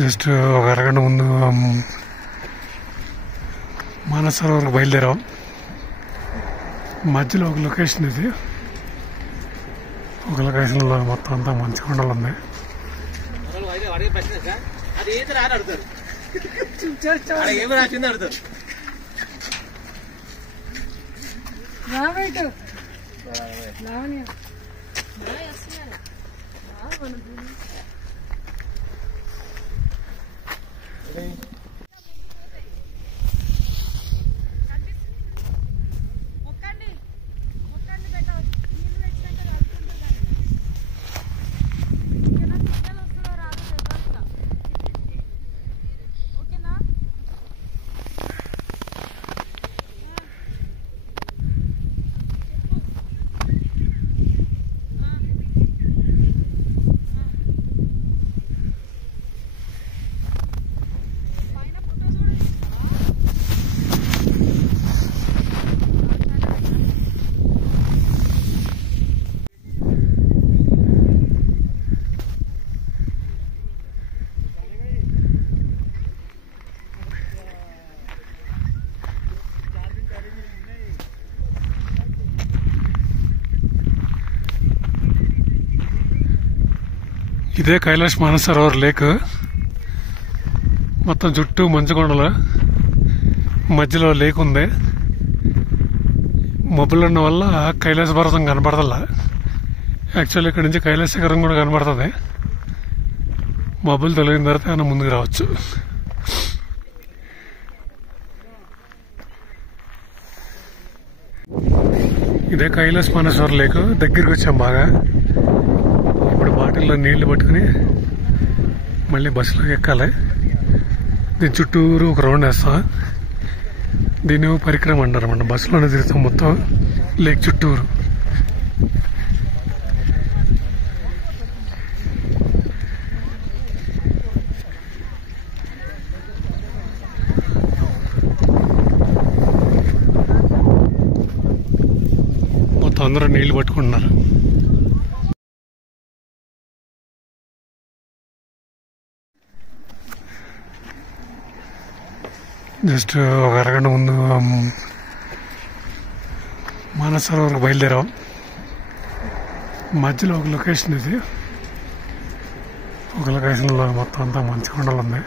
Just ఒక అరగంట ముందు మానస సరోవర్ బయలుదేరాం. మధ్యలో ఒక లొకేషన్ ఇది. ఒక లొకేషన్లో మొత్తం అంతా మంచి కొండలు ఉన్నాయి. ఇదే కైలాష్ మానస సరోవర్ లేక్. మొత్తం చుట్టూ మంచు కొండలు, మధ్యలో లేక్ ఉంది. మబ్బులు ఉన్న వల్ల కైలాస పర్వతం కనపడదల్లా. యాక్చువల్లీ ఇక్కడ నుంచి కైలాస శిఖరం కూడా కనపడుతుంది. మబ్బులు తొలగిన తర్వాత ఆయన ముందుకు రావచ్చు. ఇదే కైలాష్ మానస సరోవర్ లేక్. దగ్గరికి వచ్చాం బాగా. ఇప్పుడు బాటిల్లో నీళ్లు పట్టుకుని మళ్ళీ బస్సులోకి ఎక్కాలి. దీని చుట్టూరు ఒక రౌండ్ వేస్తాం. దీన్ని పరిక్రమ అంటారు అన్నమాట. బస్సులోనే తిరుగుతాం మొత్తం లేక్ చుట్టూరు. మొత్తం అందరూ నీళ్లు పట్టుకుంటున్నారు. జస్ట్ ఒక అరగంట ముందు మానస సరోవర్ బయలుదేరాం. మధ్యలో ఒక లొకేషన్ ఇది. ఒక లొకేషన్లో మొత్తం అంతా మంచి కొండలు ఉన్నాయి.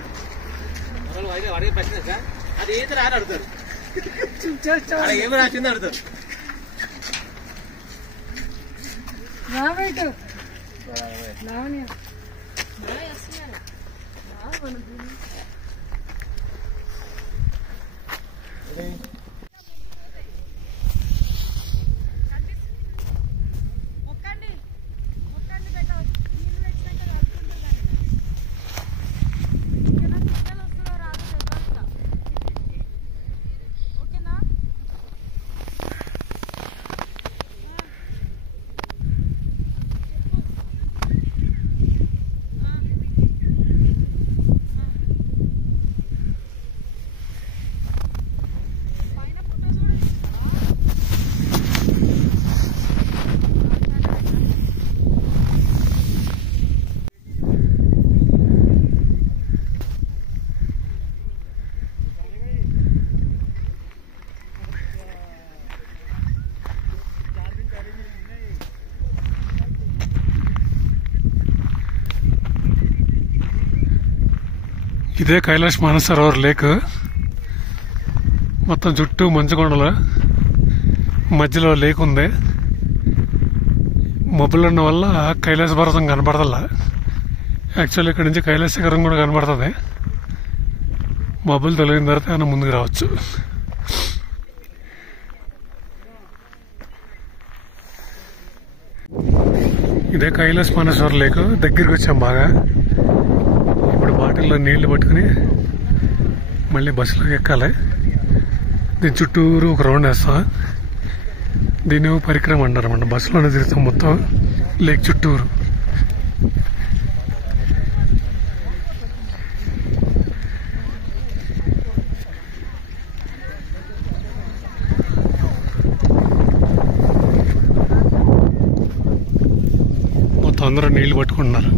ఇదే కైలాష్ మానస సరోవర్ లేక్. మొత్తం చుట్టూ మంచు కొండలు, మధ్యలో లేక్ ఉంది. మబ్బులు ఉన్న వల్ల కైలాస పర్వతం కనపడదల్లా. యాక్చువల్లీ ఇక్కడ నుంచి కైలాస శిఖరం కూడా కనపడుతుంది. మబ్బులు తొలగిన తర్వాత ఆయన ముందుకు రావచ్చు. ఇదే కైలాష్ మానస సరోవర్ లేక్. దగ్గరికి వచ్చాం బాగా. ఇప్పుడు బాటిల్లో నీళ్లు పట్టుకుని మళ్ళీ బస్సులోకి ఎక్కాలి. దీని చుట్టూరు ఒక రౌండ్ వేస్తాం. దీన్ని పరిక్రమ అంటారు అన్నమాట. బస్సులోనే తిరుగుతాం మొత్తం లేక్ చుట్టూరు. మొత్తం అందరూ నీళ్లు పట్టుకుంటున్నారు.